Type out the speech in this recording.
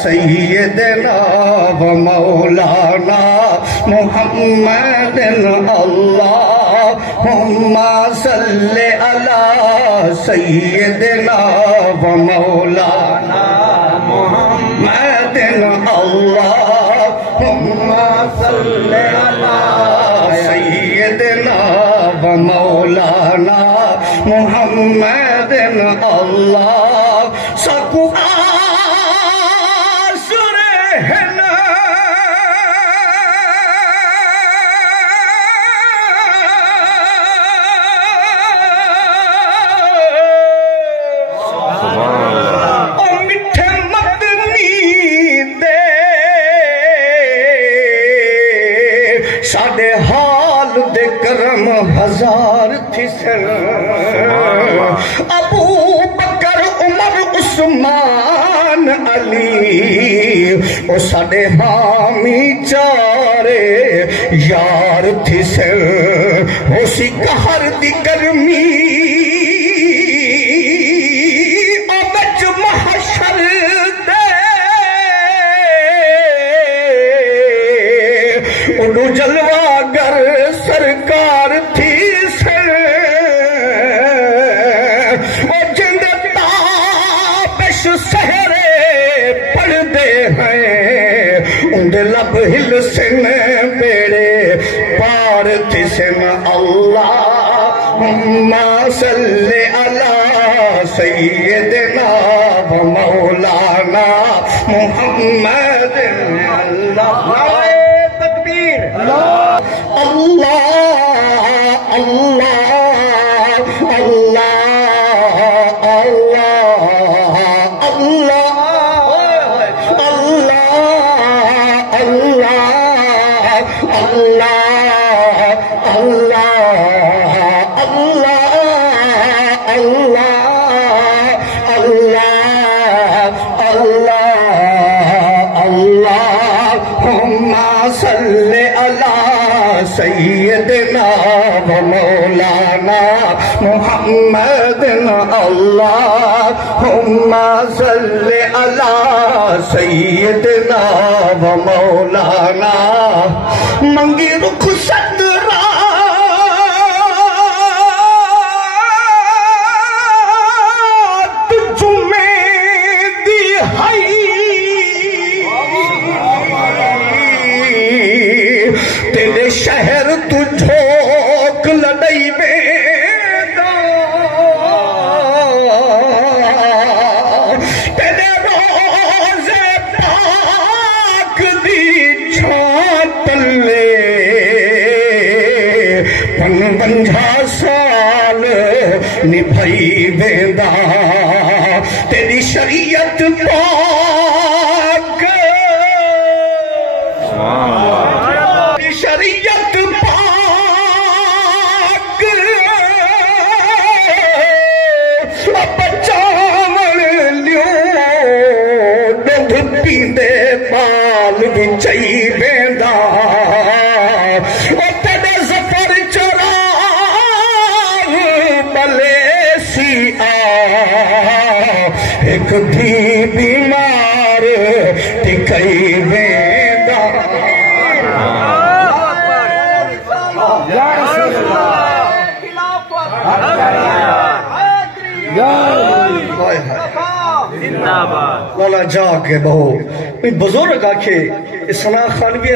सय्यदना व मौलाना मुहम्मदिन अल्लाहुम्मा सल्लि अला सय्यदना व मौलाना मुहम्मदिन अल्लाहुम्मा सल्लि अला सय्यदना व मौलाना मुहम्मदिन अल्लाह सकु साडे हाल दे करम हजार थी सर अबू बकर उमर उस्मान अली ओ साडे हामी चारे यार थी सर ओ सी कहर दी गर्मी अबच महशर दे उडू जलवागर सरकार थी सर ओ जिंद ताबिश सहरे पढ़दे हैं उंदे लब हिल सिन बेड़े पार थी सिन अल्लाहुम्मा सल्लि अला सय्यदना व मौलाना मुहम्मद अल्लाह अल्लाह अल्लाह अल्लाह अल्लाह अल्लाह अल्लाह अल्लाह अल्लाह सय्यदना व मौलाना मुहम्मदिन अल्लाहुम्मा सल्लि अला सय्यदना व मौलाना मंगी रुख सदरा जुमे दी हई तेरे शहर तू झोंक लड़ई बेदा तेरे रोज़े पाक दी छातले 55 साल निभई वेंदा तेरी शरीयत पाक शरीयत पाक बचावन लियो दूध पींदे बाल विचई वेंदा तेरे ज़फर चराग मलेसी आ एक भी बीमार टिकई वेंदा वाला जाके बहो बुजुर्ग आखे सना खानवी